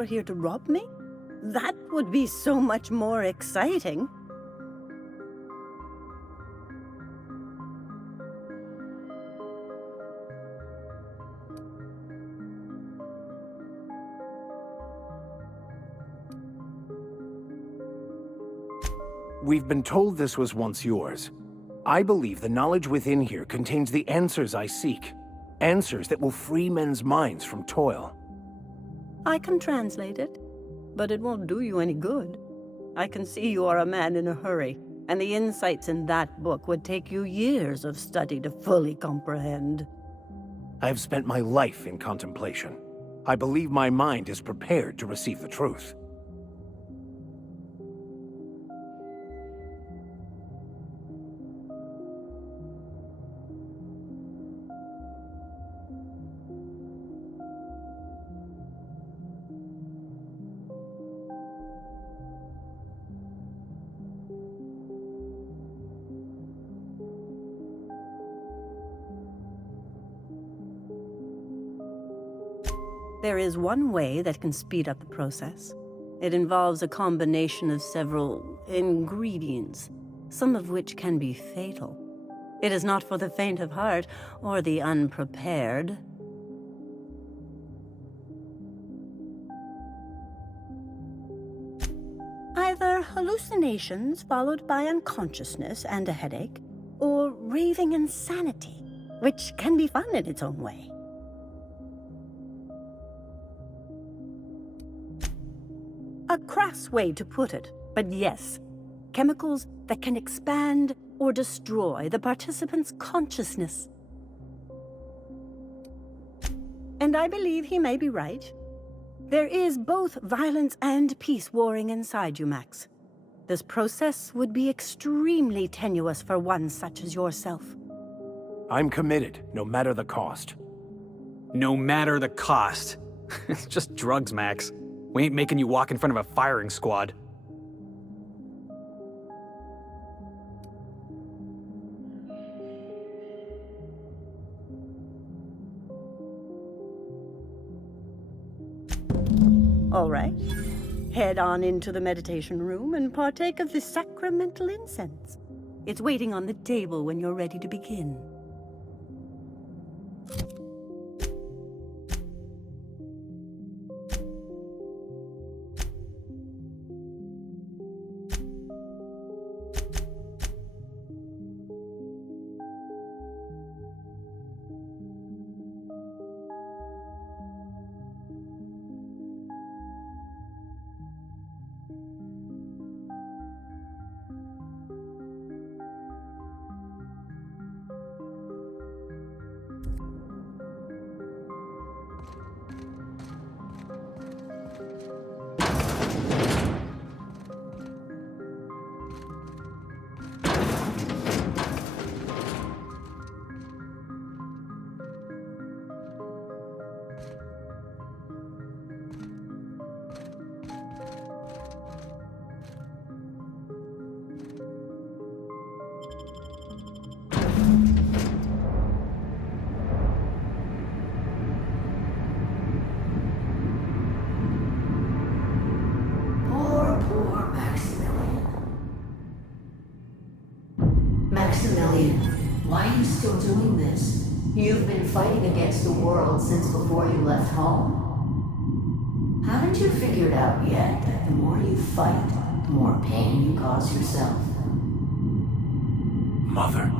You're here to rob me? That would be so much more exciting. We've been told this was once yours. I believe the knowledge within here contains the answers I seek. Answers that will free men's minds from toil. I can translate it, but it won't do you any good. I can see you are a man in a hurry, and the insights in that book would take you years of study to fully comprehend. I have spent my life in contemplation. I believe my mind is prepared to receive the truth. There is one way that can speed up the process. It involves a combination of several ingredients, some of which can be fatal. It is not for the faint of heart or the unprepared. Either hallucinations followed by unconsciousness and a headache, or raving insanity, which can be fun in its own way. A crass way to put it, but yes, chemicals that can expand or destroy the participant's consciousness. And I believe he may be right. There is both violence and peace warring inside you, Max. This process would be extremely tenuous for one such as yourself. I'm committed, no matter the cost. No matter the cost. It's just drugs, Max. We ain't making you walk in front of a firing squad. All right. Head on into the meditation room and partake of the sacramental incense. It's waiting on the table when you're ready to begin. Poor Maximilian. Maximilian, why are you still doing this? You've been fighting against the world since before you left home. Haven't you figured out yet that the more you fight, the more pain you cause yourself? Mother,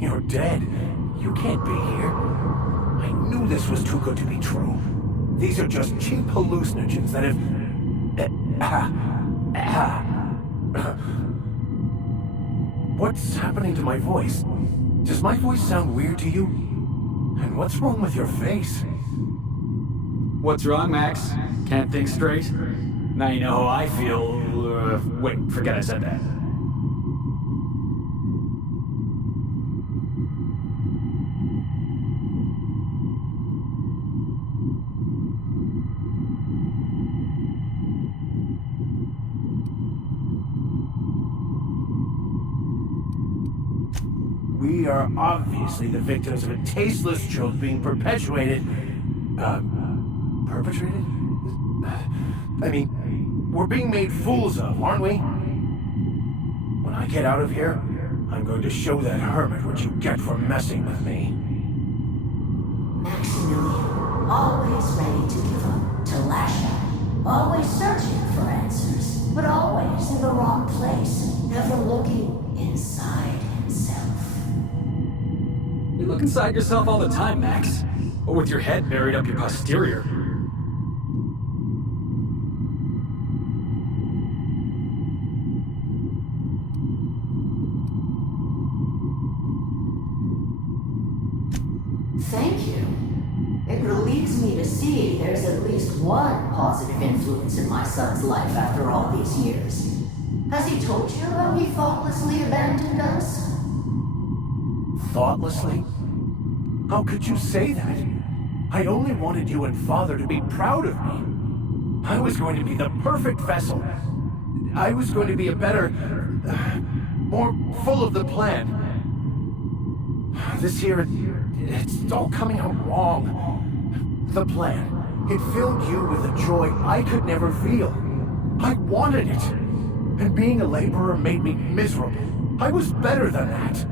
you're dead. You can't be here. I knew this was too good to be true. These are just cheap hallucinogens that have... What's happening to my voice? Does my voice sound weird to you? And what's wrong with your face? What's wrong, Max? Can't think straight? Now you know how I feel. Wait, forget I said that. We are obviously the victims of a tasteless joke being perpetuated... perpetrated? I mean, we're being made fools of, aren't we? When I get out of here, I'm going to show that hermit what you get for messing with me. Maximilian, always ready to give up, to lash out. Always searching for answers, but always in the wrong place. Never looking inside himself. You look inside yourself all the time, Max. Or with your head buried up your posterior. Thank you. It relieves me to see there's at least one positive influence in my son's life after all these years. Has he told you how he thoughtlessly abandoned us? Thoughtlessly? How could you say that? I only wanted you and Father to be proud of me. I was going to be the perfect vessel. I was going to be a better, more full of the plan. This here, it's all coming out wrong. The plan, it filled you with a joy I could never feel. I wanted it. And being a laborer made me miserable. I was better than that.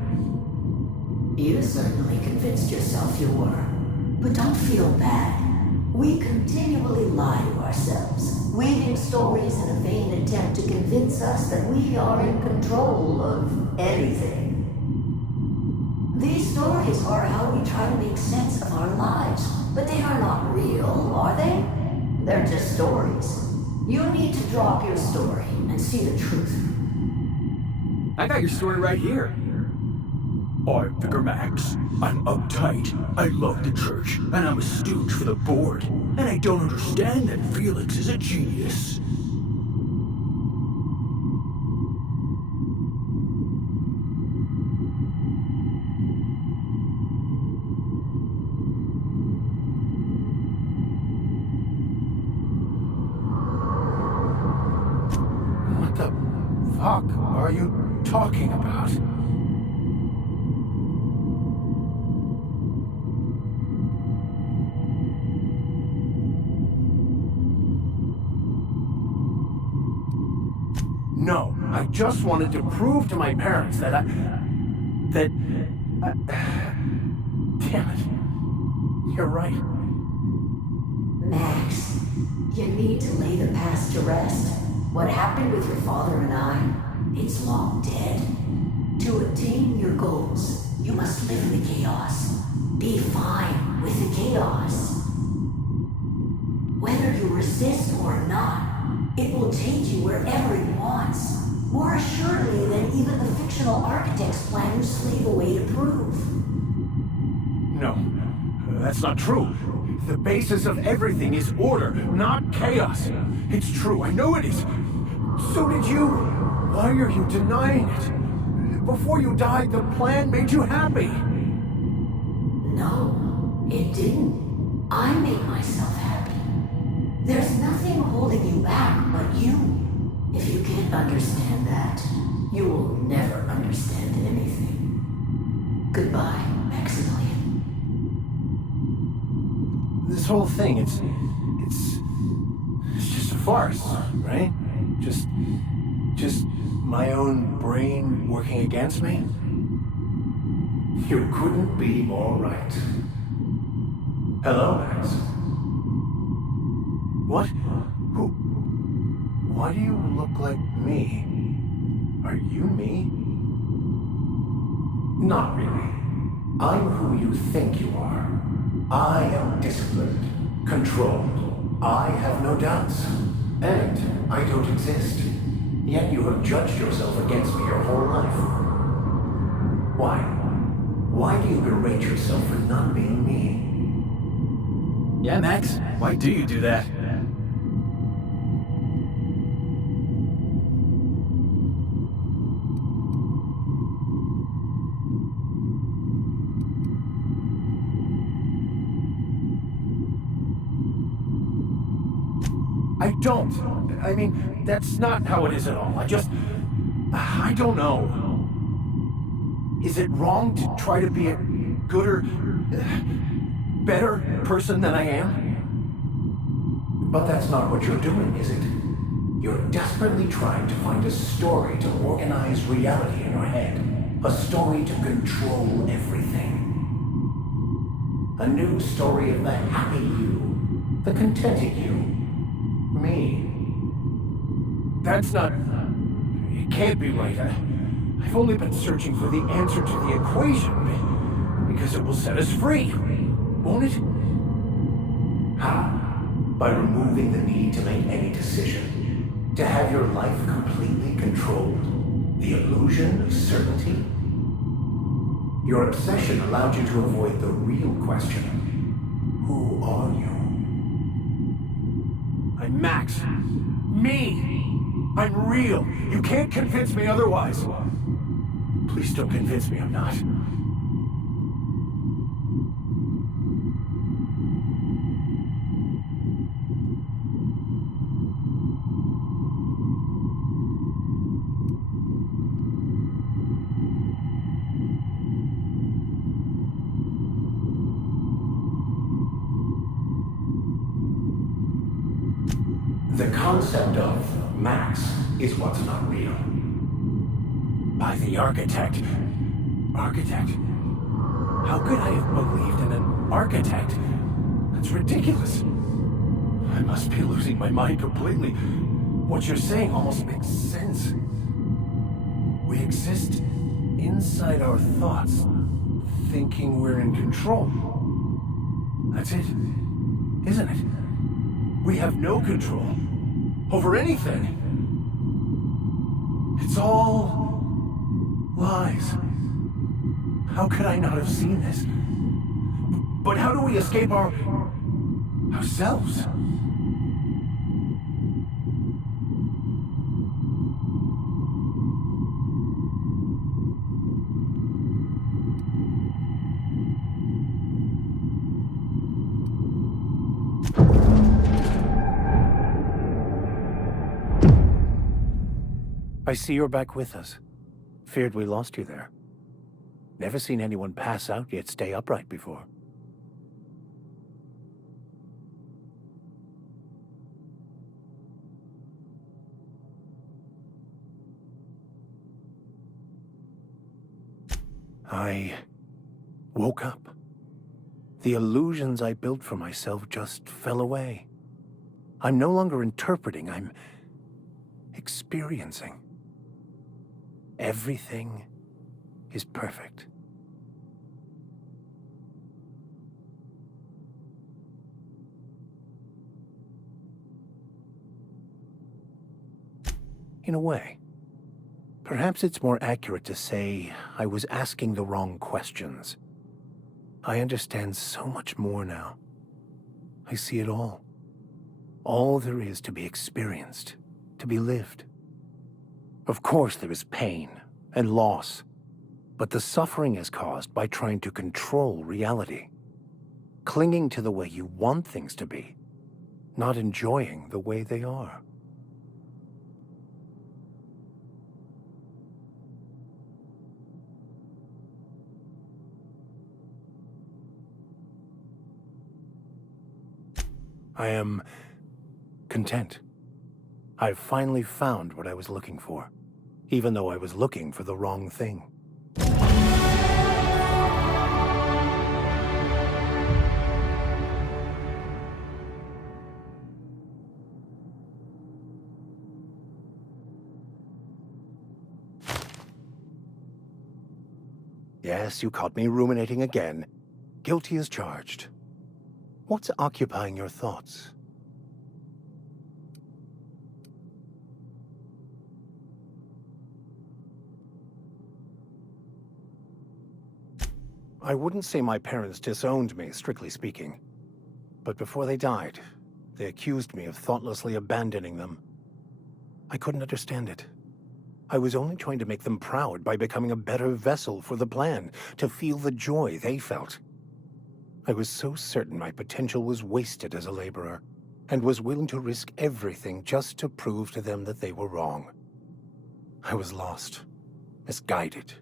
You certainly convinced yourself you were. But don't feel bad. We continually lie to ourselves, weaving stories in a vain attempt to convince us that we are in control of anything. These stories are how we try to make sense of our lives, but they are not real, are they? They're just stories. You need to drop your story and see the truth. I got your story right here. I'm Vicar Max. I'm uptight. I love the church, and I'm a stooge for the board. And I don't understand that Felix is a genius. What the fuck are you talking about? No, I just wanted to prove to my parents that damn it. You're right. Max, you need to lay the past to rest. What happened with your father and I, it's long dead. To attain your goals, you must live in the chaos. Be fine with the chaos. Whether you resist or not, it will take you wherever it wants. More assuredly than even the fictional architect's plan you slave away to prove. No, that's not true. The basis of everything is order, not chaos. It's true, I know it is. So did you. Why are you denying it? Before you died, the plan made you happy. No, it didn't. I made myself happy. There's nothing holding you back but you. If you can't understand that, you will never understand anything. Goodbye, Maximilian. This whole thing, it's just a farce, right? Just my own brain working against me? You couldn't be more right. Hello, Max. What? Who? Why do you look like me? Are you me? Not really. I'm who you think you are. I am disciplined, controlled. I have no doubts. And I don't exist. Yet you have judged yourself against me your whole life. Why? Why do you berate yourself for not being me? Yeah, Max, why do you do that? I don't. I mean, that's not how it is at all. I don't know. Is it wrong to try to be a gooder, better person than I am? But that's not what you're doing, is it? You're desperately trying to find a story to organize reality in your head. A story to control everything. A new story of the happy you, the contented you, me. That's not... It can't be right. I've only been searching for the answer to the equation, because it will set us free, won't it? How? By removing the need to make any decision. To have your life completely controlled. The illusion of certainty. Your obsession allowed you to avoid the real question. Who are you? I'm Max. Me! I'm real. You can't convince me otherwise. Please don't convince me I'm not. The concept of Max is what's not real. By the architect. Architect? How could I have believed in an architect? That's ridiculous. I must be losing my mind completely. What you're saying almost makes sense. We exist inside our thoughts, thinking we're in control. That's it, isn't it? We have no control over anything. It's all lies. How could I not have seen this? But how do we escape ourselves? I see you're back with us. Feared we lost you there. Never seen anyone pass out yet stay upright before. I woke up. The illusions I built for myself just fell away. I'm no longer interpreting, I'm experiencing. Everything is perfect. In a way. Perhaps it's more accurate to say I was asking the wrong questions. I understand so much more now. I see it all. All there is to be experienced, to be lived. Of course there is pain and loss, but the suffering is caused by trying to control reality, clinging to the way you want things to be, not enjoying the way they are. I am content. I've finally found what I was looking for, even though I was looking for the wrong thing. Yes, you caught me ruminating again. Guilty as charged. What's occupying your thoughts? I wouldn't say my parents disowned me, strictly speaking. But before they died, they accused me of thoughtlessly abandoning them. I couldn't understand it. I was only trying to make them proud by becoming a better vessel for the plan, to feel the joy they felt. I was so certain my potential was wasted as a laborer, and was willing to risk everything just to prove to them that they were wrong. I was lost, misguided.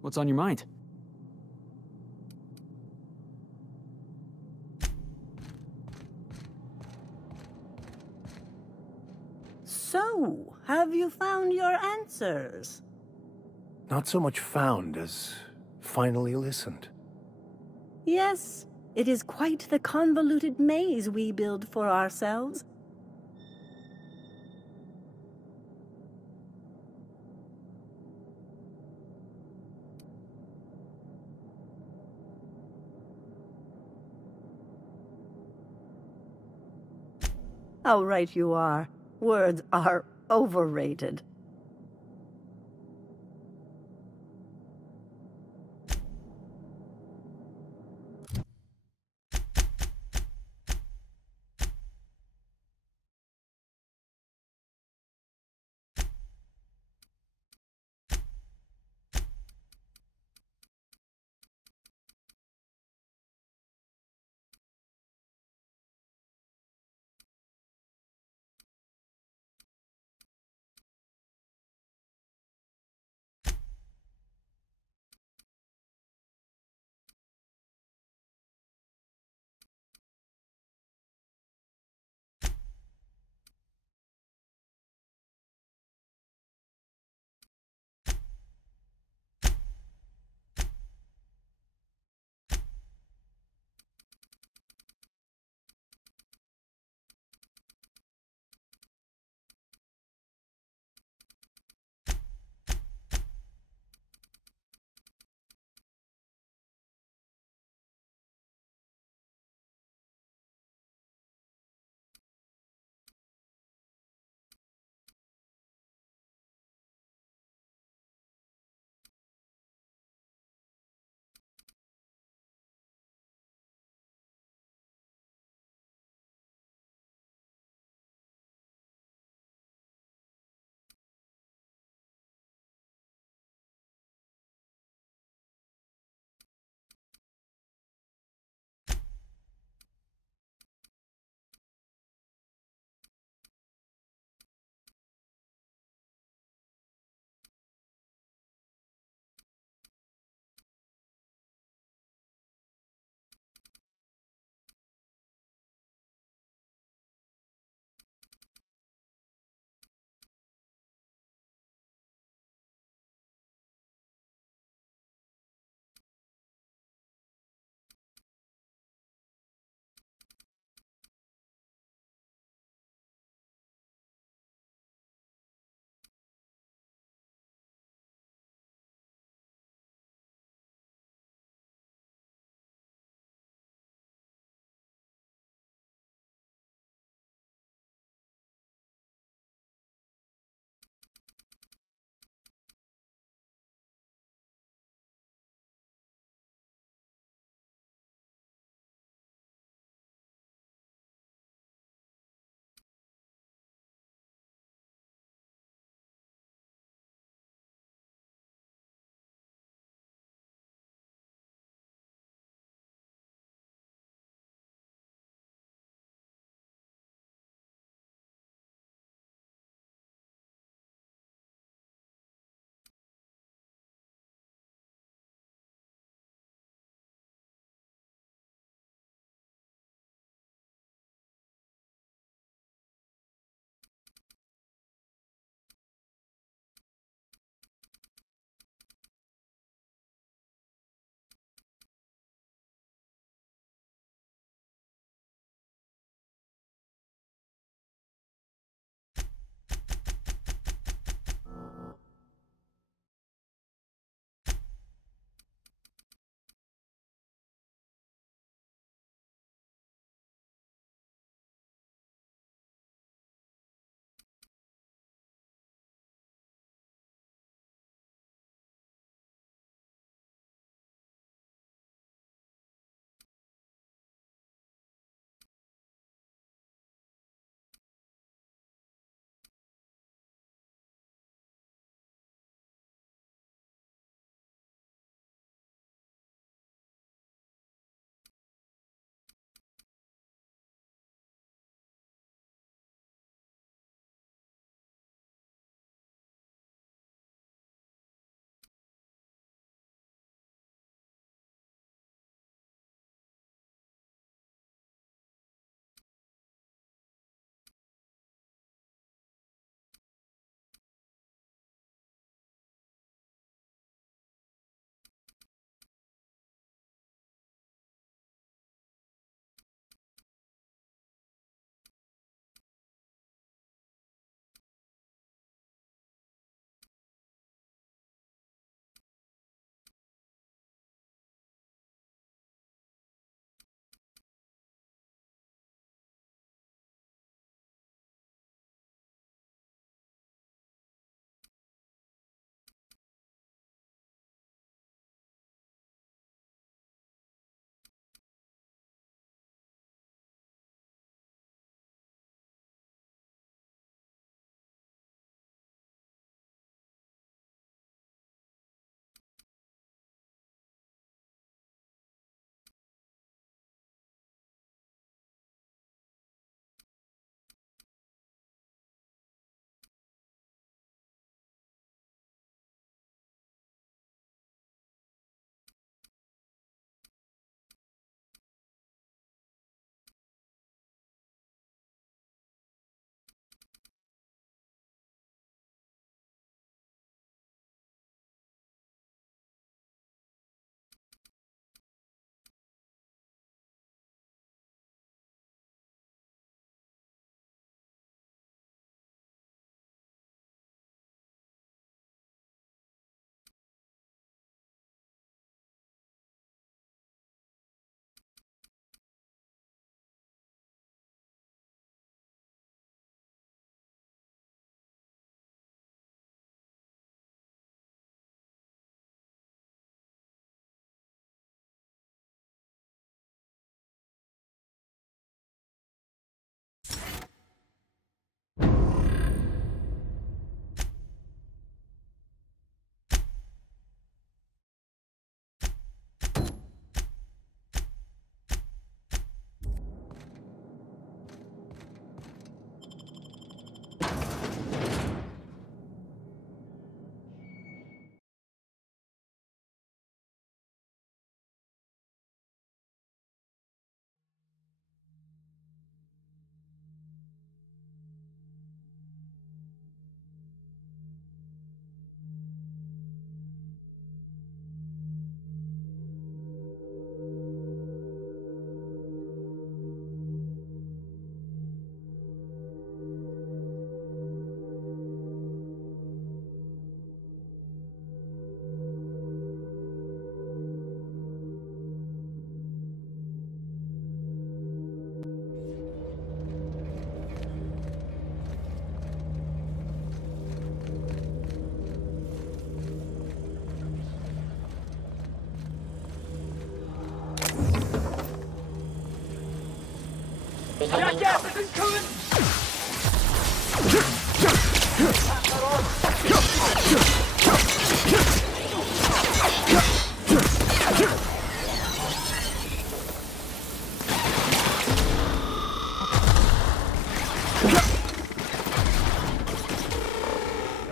What's on your mind? So, have you found your answers? Not so much found as finally listened. Yes, it is quite the convoluted maze we build for ourselves. How right you are. Words are overrated. Jackass isn't coming!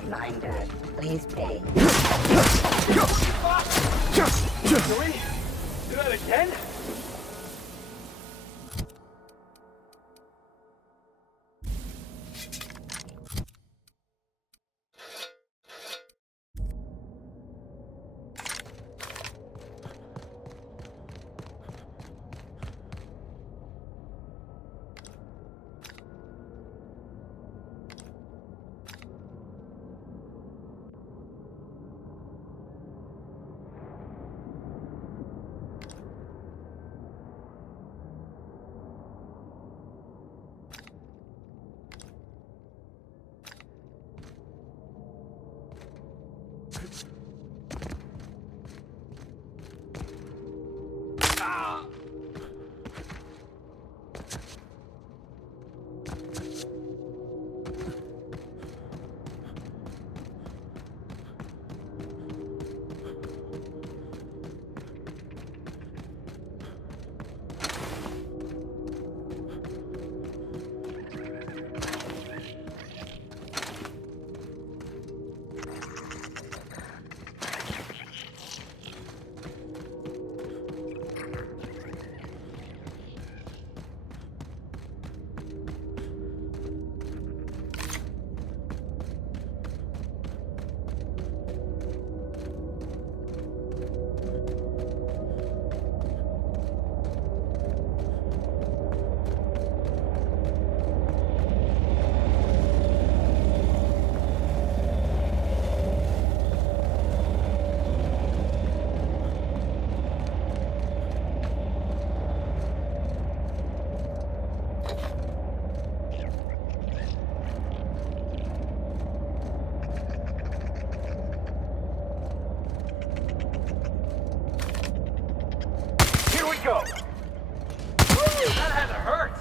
Reminder, please pay. Can we do that again? Go! Ooh, that had to hurt!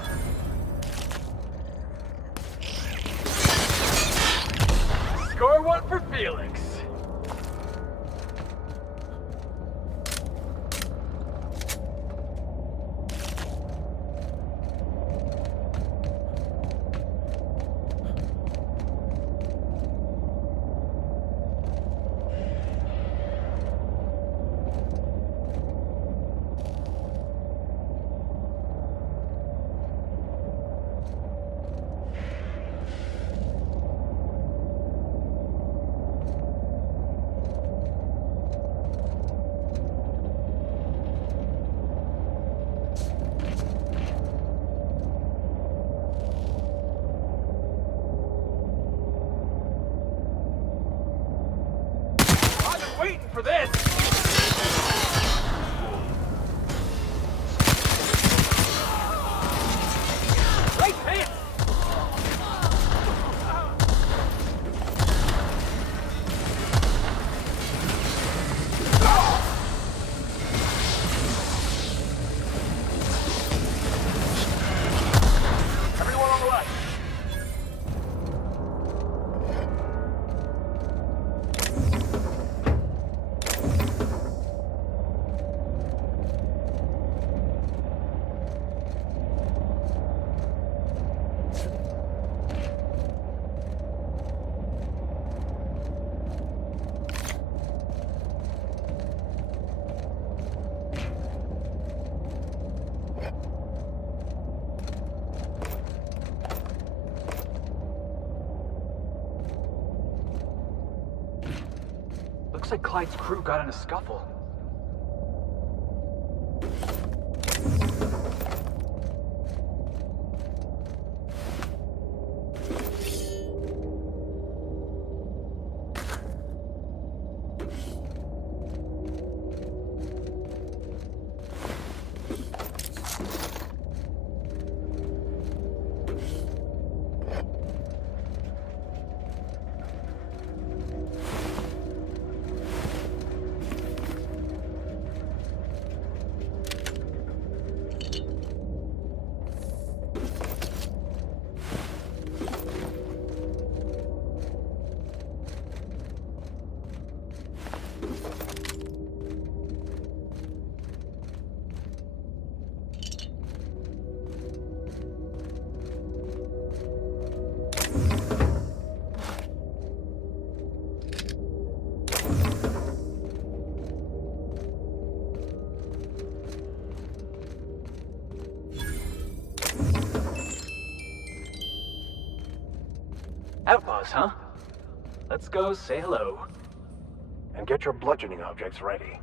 Score one for Felix. Waiting for this! Right hit! Everyone on the left! Looks like Clyde's crew got in a scuffle. Outlaws, huh? Let's go say hello. And get your bludgeoning objects ready.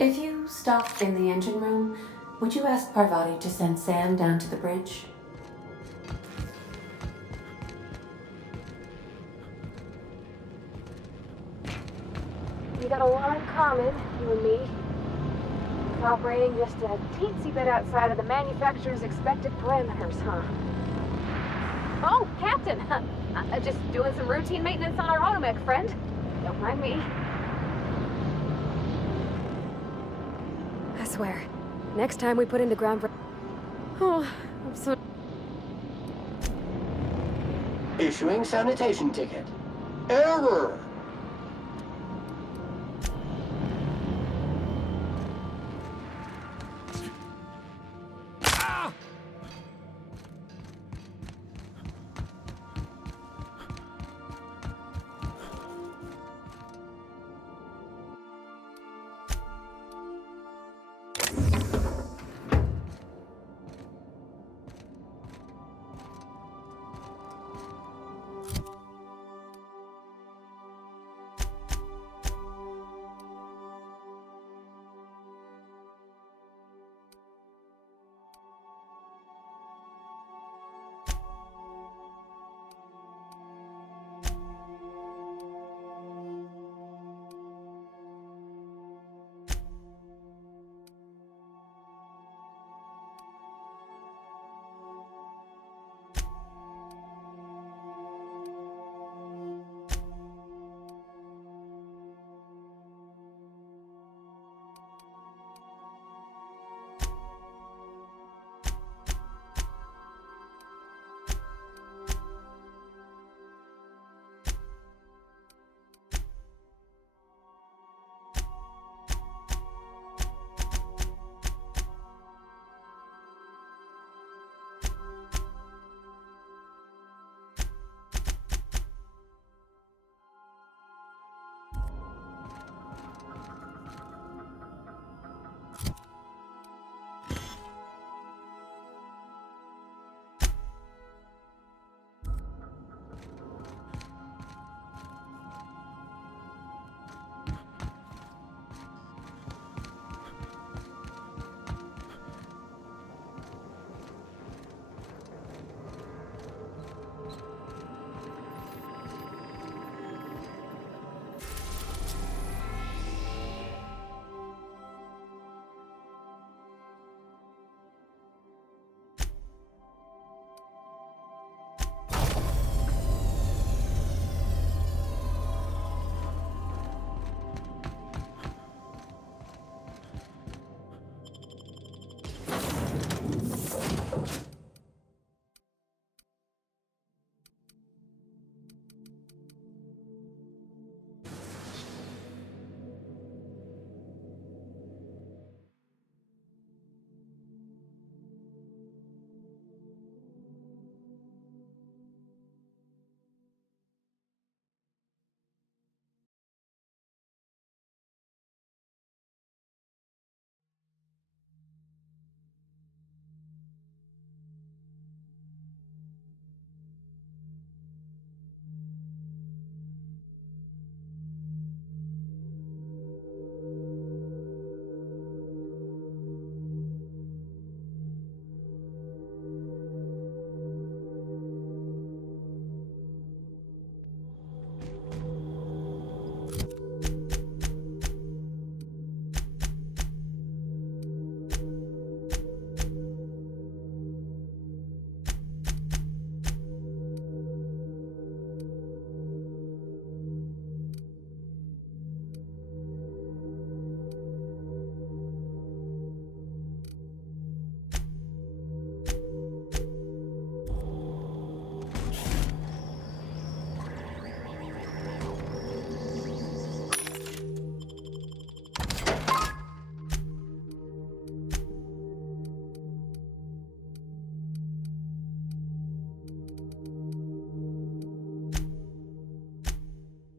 If you stop in the engine room, would you ask Parvati to send Sam down to the bridge? We got a lot in common, you and me. Operating just a teensy bit outside of the manufacturer's expected parameters, huh? Oh, Captain! Just doing some routine maintenance on our automech, friend. Don't mind me. I swear, next time we put into ground... Oh, I'm so... Issuing sanitation ticket. Error!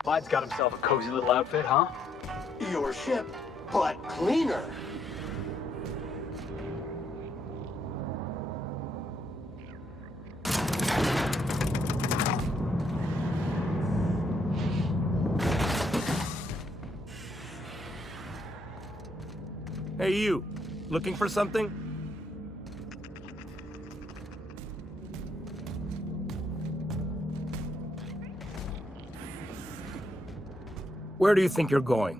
Clyde's got himself a cozy little outfit, huh? Your ship, but cleaner. Hey, you. Looking for something? Where do you think you're going?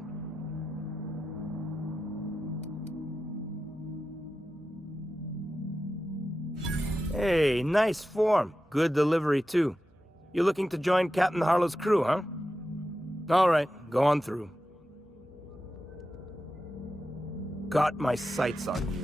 Hey, nice form. Good delivery, too. You looking to join Captain Harlow's crew, huh? All right, go on through. Got my sights on you.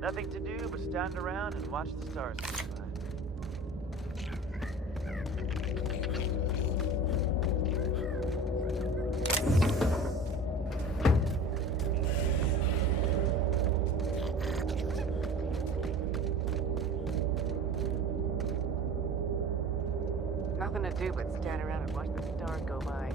Nothing to do but stand around and watch the stars go by. Nothing to do but stand around and watch the stars go by.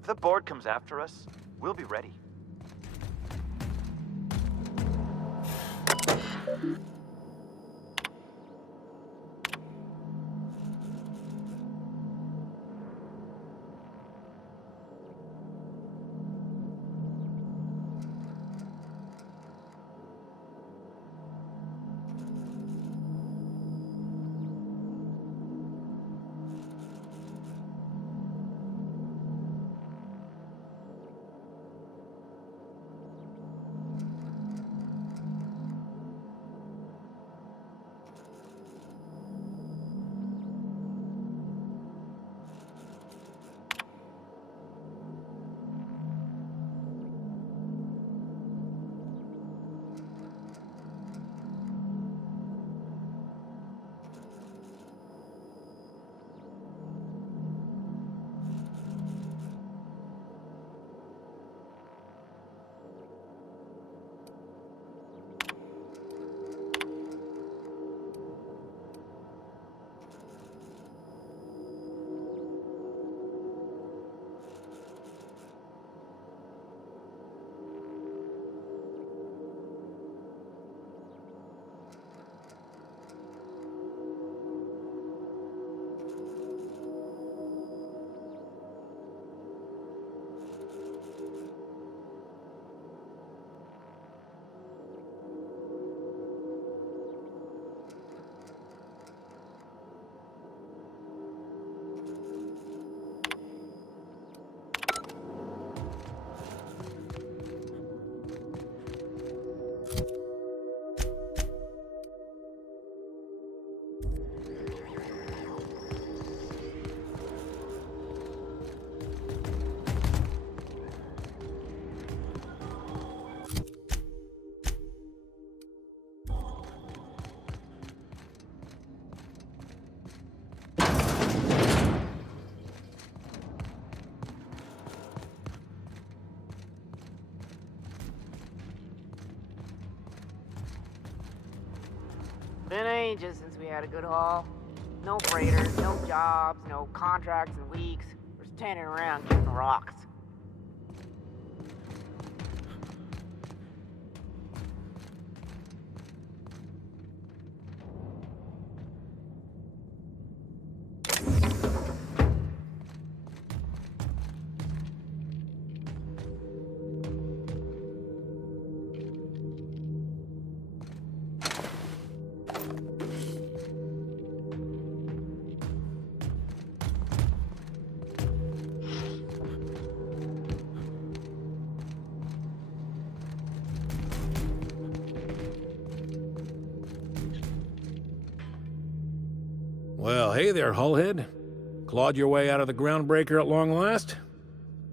If the board comes after us, we'll be ready. Been ages since we had a good haul. No freighters, no jobs, no contracts in weeks. We're standing around getting rocks. Well, hey there, Hullhead. Clawed your way out of the groundbreaker at long last?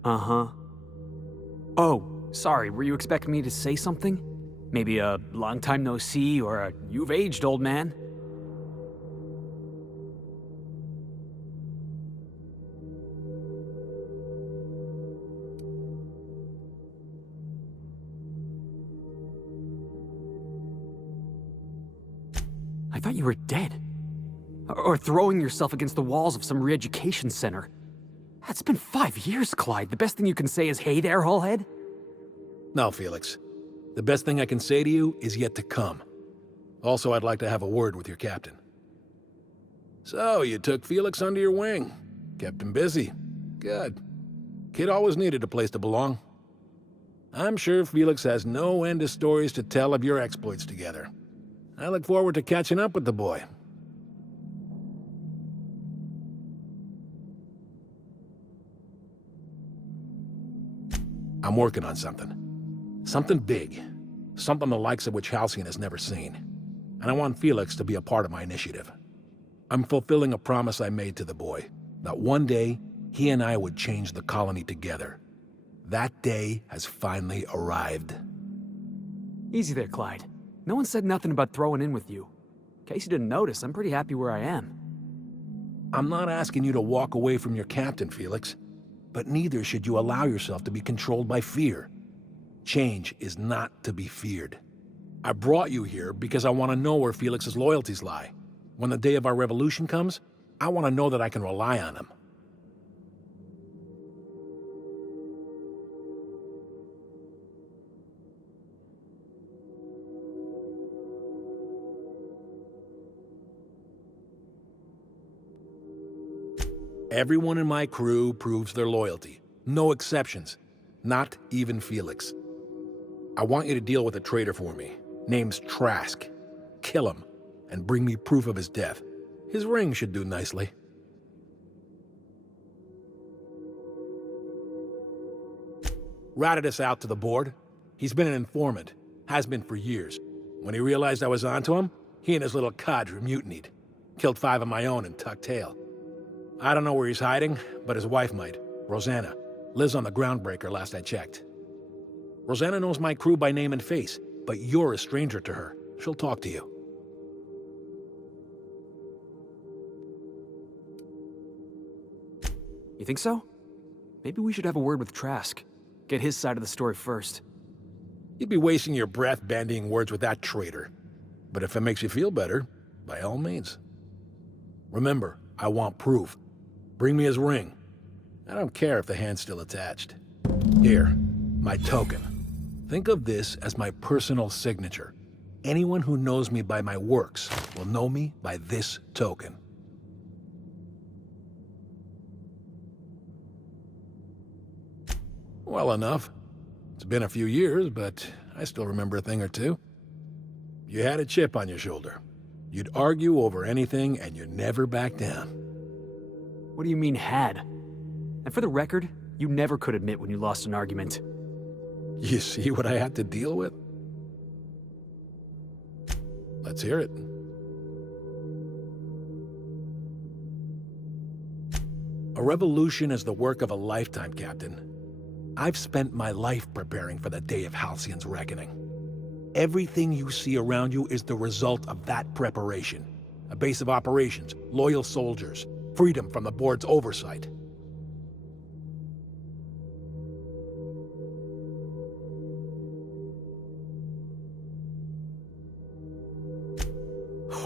Uh-huh. Oh, sorry, were you expecting me to say something? Maybe a long time no see, or a you've aged, old man? I thought you were dead. Or throwing yourself against the walls of some re-education center. It's been 5 years, Clyde. The best thing you can say is, hey there, Hullhead? No, Felix. The best thing I can say to you is yet to come. Also, I'd like to have a word with your captain. So, you took Felix under your wing. Kept him busy. Good. Kid always needed a place to belong. I'm sure Felix has no end of stories to tell of your exploits together. I look forward to catching up with the boy. I'm working on something. Something big. Something the likes of which Halcyon has never seen. And I want Felix to be a part of my initiative. I'm fulfilling a promise I made to the boy, that one day, he and I would change the colony together. That day has finally arrived. Easy there, Clyde. No one said nothing about throwing in with you. In case you didn't notice, I'm pretty happy where I am. I'm not asking you to walk away from your captain, Felix. But neither should you allow yourself to be controlled by fear. Change is not to be feared. I brought you here because I want to know where Felix's loyalties lie. When the day of our revolution comes, I want to know that I can rely on him. Everyone in my crew proves their loyalty. No exceptions. Not even Felix. I want you to deal with a traitor for me. Name's Trask. Kill him, and bring me proof of his death. His ring should do nicely. Ratted us out to the board. He's been an informant. Has been for years. When he realized I was onto him, he and his little cadre mutinied. Killed 5 of my own and tucked tail. I don't know where he's hiding, but his wife might. Rosanna. Lives on the groundbreaker last I checked. Rosanna knows my crew by name and face, but you're a stranger to her. She'll talk to you. You think so? Maybe we should have a word with Trask. Get his side of the story first. You'd be wasting your breath bandying words with that traitor. But if it makes you feel better, by all means. Remember, I want proof. Bring me his ring. I don't care if the hand's still attached. Here, my token. Think of this as my personal signature. Anyone who knows me by my works will know me by this token. Well enough. It's been a few years, but I still remember a thing or two. You had a chip on your shoulder. You'd argue over anything, and you never backed down. What do you mean, had? And for the record, you never could admit when you lost an argument. You see what I had to deal with? Let's hear it. A revolution is the work of a lifetime, Captain. I've spent my life preparing for the day of Halcyon's reckoning. Everything you see around you is the result of that preparation. A base of operations, loyal soldiers, freedom from the board's oversight.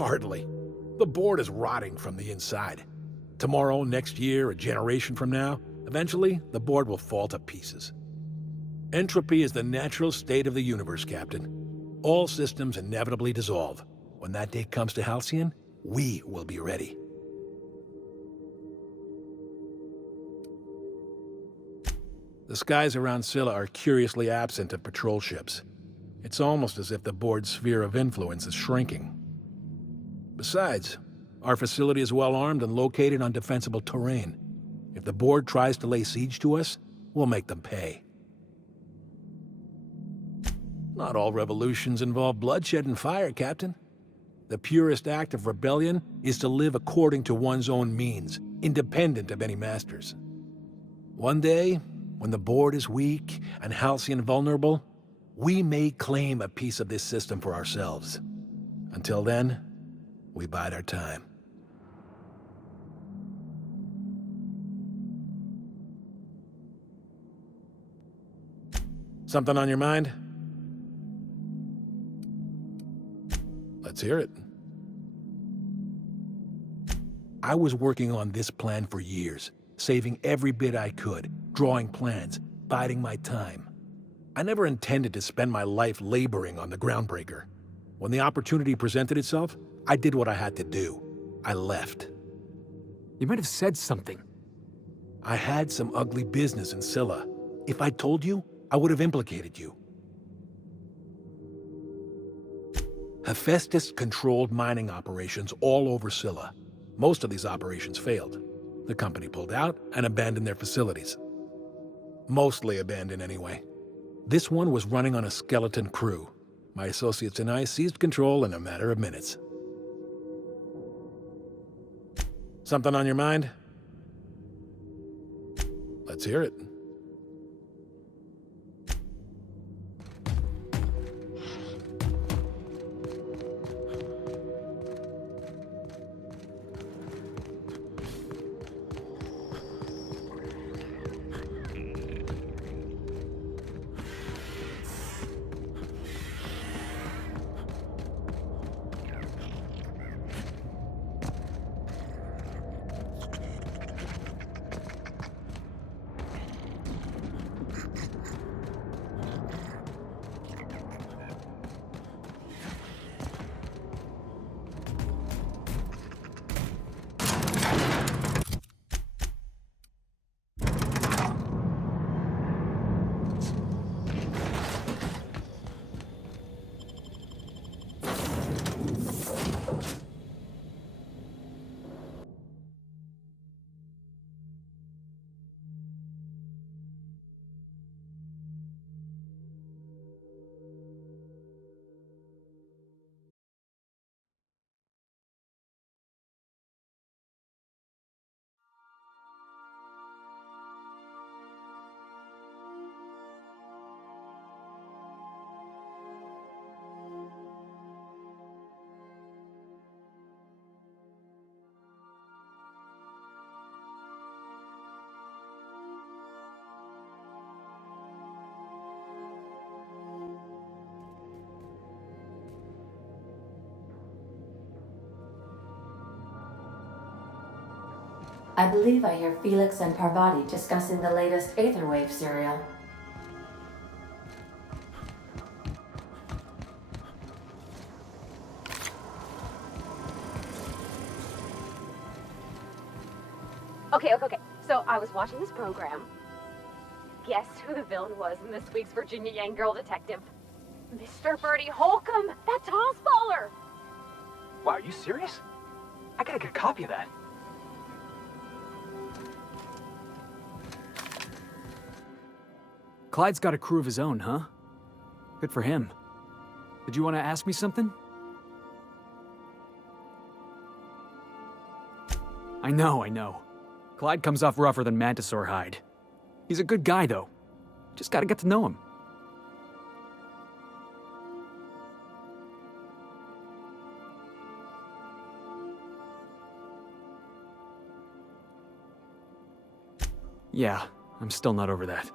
Hardly. The board is rotting from the inside. Tomorrow, next year, a generation from now, eventually, the board will fall to pieces. Entropy is the natural state of the universe, Captain. All systems inevitably dissolve. When that day comes to Halcyon, we will be ready. The skies around Scylla are curiously absent of patrol ships. It's almost as if the board's sphere of influence is shrinking. Besides, our facility is well armed and located on defensible terrain. If the board tries to lay siege to us, we'll make them pay. Not all revolutions involve bloodshed and fire, Captain. The purest act of rebellion is to live according to one's own means, independent of any masters. One day, when the board is weak and Halcyon vulnerable, we may claim a piece of this system for ourselves. Until then, we bide our time. Something on your mind? Let's hear it. I was working on this plan for years, saving every bit I could, drawing plans, biding my time. I never intended to spend my life laboring on the Groundbreaker. When the opportunity presented itself, I did what I had to do. I left. You might have said something. I had some ugly business in Scylla. If I told you, I would have implicated you. Hephaestus controlled mining operations all over Scylla. Most of these operations failed. The company pulled out and abandoned their facilities. Mostly abandoned anyway. This one was running on a skeleton crew. My associates and I seized control in a matter of minutes. Something on your mind? Let's hear it. I believe I hear Felix and Parvati discussing the latest Aetherwave serial. Okay. So I was watching this program. Guess who the villain was in this week's Virginia Young Girl Detective? Mr. Bertie Holcomb, that Tossballer! Wow, are you serious? I gotta get a copy of that. Clyde's got a crew of his own, huh? Good for him. Did you want to ask me something? I know. Clyde comes off rougher than Mantisaur hide. He's a good guy, though. Just gotta get to know him. Yeah, I'm still not over that.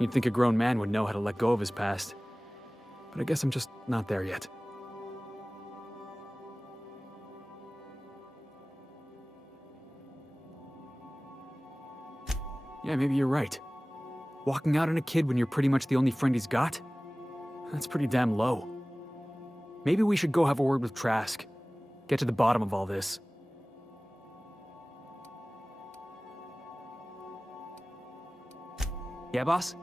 You'd think a grown man would know how to let go of his past. But I guess I'm just not there yet. Yeah, maybe you're right. Walking out on a kid when you're pretty much the only friend he's got? That's pretty damn low. Maybe we should go have a word with Trask. Get to the bottom of all this. Yeah, boss?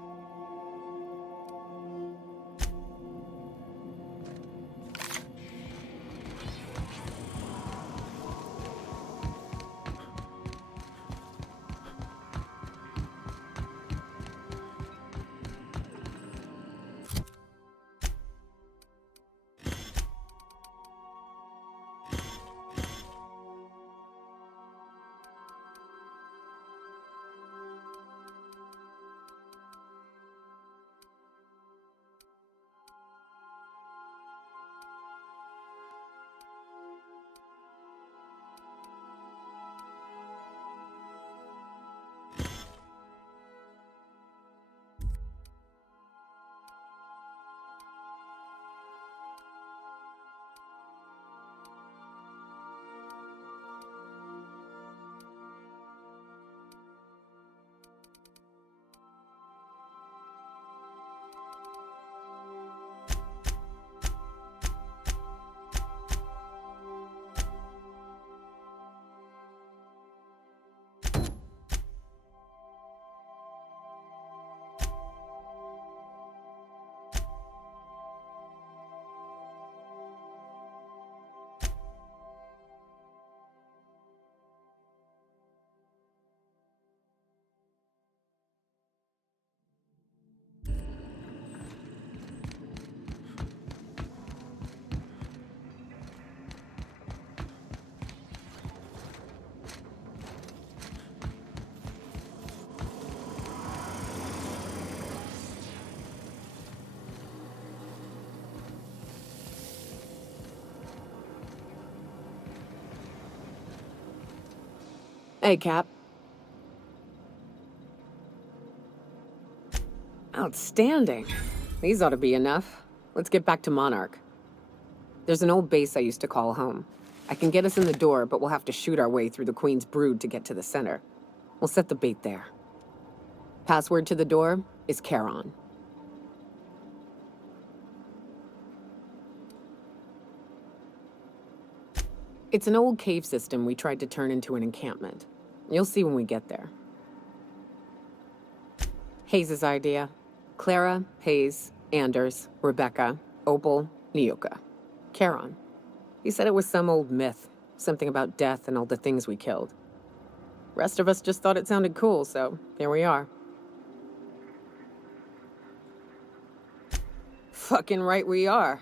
Hey, Cap. Outstanding. These ought to be enough. Let's get back to Monarch. There's an old base I used to call home. I can get us in the door, but we'll have to shoot our way through the Queen's brood to get to the center. We'll set the bait there. Password to the door is Charon. It's an old cave system we tried to turn into an encampment. You'll see when we get there. Hayes' idea. Clara, Hayes, Anders, Rebecca, Opal, Nyoka. Charon. He said it was some old myth. Something about death and all the things we killed. Rest of us just thought it sounded cool, so here we are. Fucking right we are.